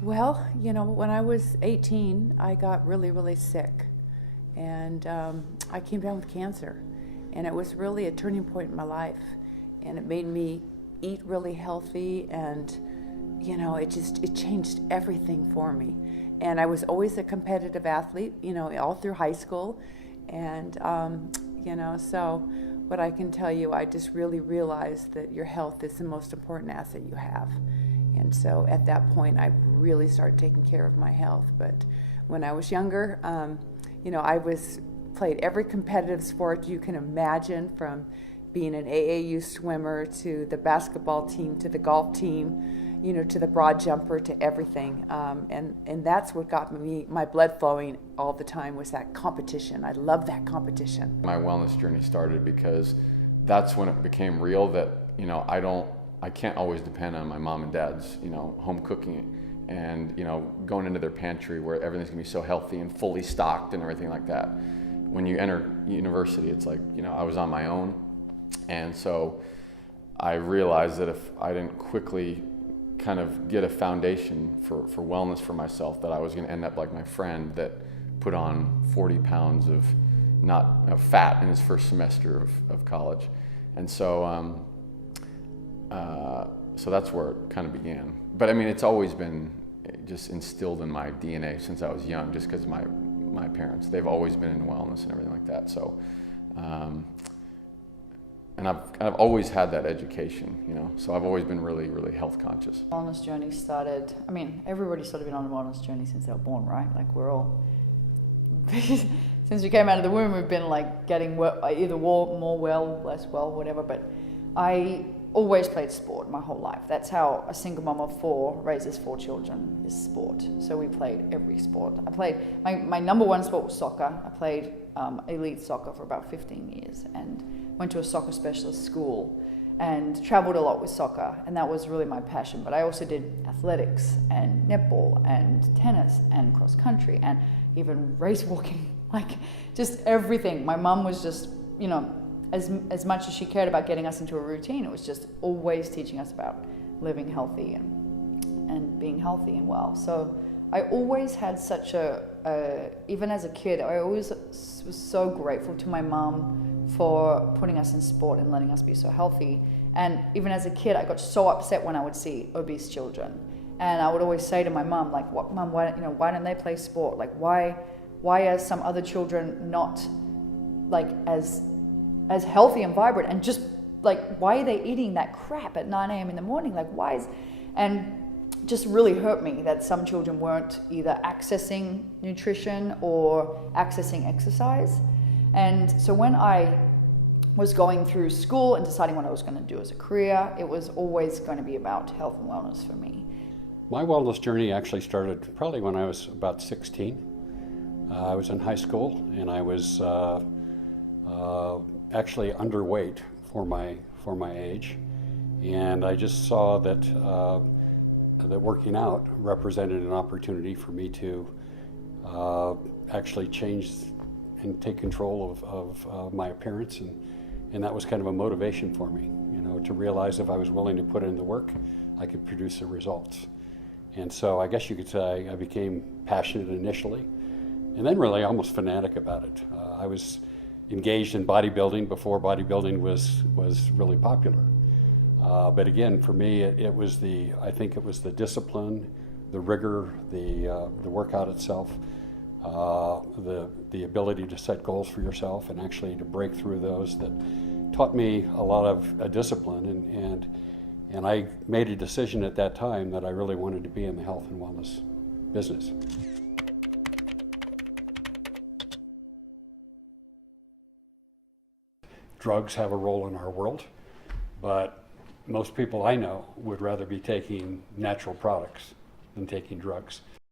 Well, when I was 18, I got really, really sick. And I came down with cancer. And it was really a turning point in my life. And it made me eat really healthy. And, it changed everything for me. And I was always a competitive athlete, all through high school. And, so what I can tell you, I just really realized that your health is the most important asset you have. And so at that point, I really started taking care of my health. But when I was younger, I played every competitive sport you can imagine, from being an AAU swimmer to the basketball team to the golf team, to the broad jumper, to everything. And that's what got me, my blood flowing all the time, was that competition. I love that competition. My wellness journey started because that's when it became real that, I can't always depend on my mom and dad's, home cooking and, going into their pantry where everything's gonna be so healthy and fully stocked and everything like that. When you enter university, it's like, I was on my own. And so I realized that if I didn't quickly kind of get a foundation for wellness for myself, that I was gonna end up like my friend that put on 40 pounds of fat in his first semester of college. And so, so that's where it kind of began. But I mean, it's always been just instilled in my DNA since I was young, just because my parents, they've always been in wellness and everything like that. So, and I've always had that education, so I've always been really, really health conscious. Wellness journey started, everybody's sort of been on a wellness journey since they were born, right? Like we're all, since we came out of the womb, we've been like getting either more well, less well, whatever. But I always played sport my whole life. That's how a single mom of 4 raises 4 children, is sport. So we played every sport. I played, my number one sport was soccer. I played elite soccer for about 15 years and went to a soccer specialist school and traveled a lot with soccer, and that was really my passion. But I also did athletics and netball and tennis and cross country and even race walking, like just everything. My mum was just, as much as she cared about getting us into a routine, it was just always teaching us about living healthy and being healthy and well. So I always had such even as a kid, I always was so grateful to my mom for putting us in sport and letting us be so healthy. And even as a kid, I got so upset when I would see obese children. And I would always say to my mom, like, "What, Mom, why don't they play sport? Like, why are some other children not like as healthy and vibrant, and just like, why are they eating that crap at 9 a.m. in the morning? Like, why is," and just really hurt me that some children weren't either accessing nutrition or accessing exercise. And so when I was going through school and deciding what I was going to do as a career, it was always going to be about health and wellness for me. My wellness journey actually started probably when I was about 16. I was in high school and I was actually underweight for my age, and I just saw that that working out represented an opportunity for me to actually change and take control of my appearance, and that was kind of a motivation for me, to realize if I was willing to put in the work, I could produce the results. And so I guess you could say I became passionate initially, and then really almost fanatic about it. I was engaged in bodybuilding before bodybuilding was really popular. But again, for me, I think it was the discipline, the rigor, the workout itself, the ability to set goals for yourself and actually to break through those that taught me a lot of discipline. And I made a decision at that time that I really wanted to be in the health and wellness business. Drugs have a role in our world, but most people I know would rather be taking natural products than taking drugs.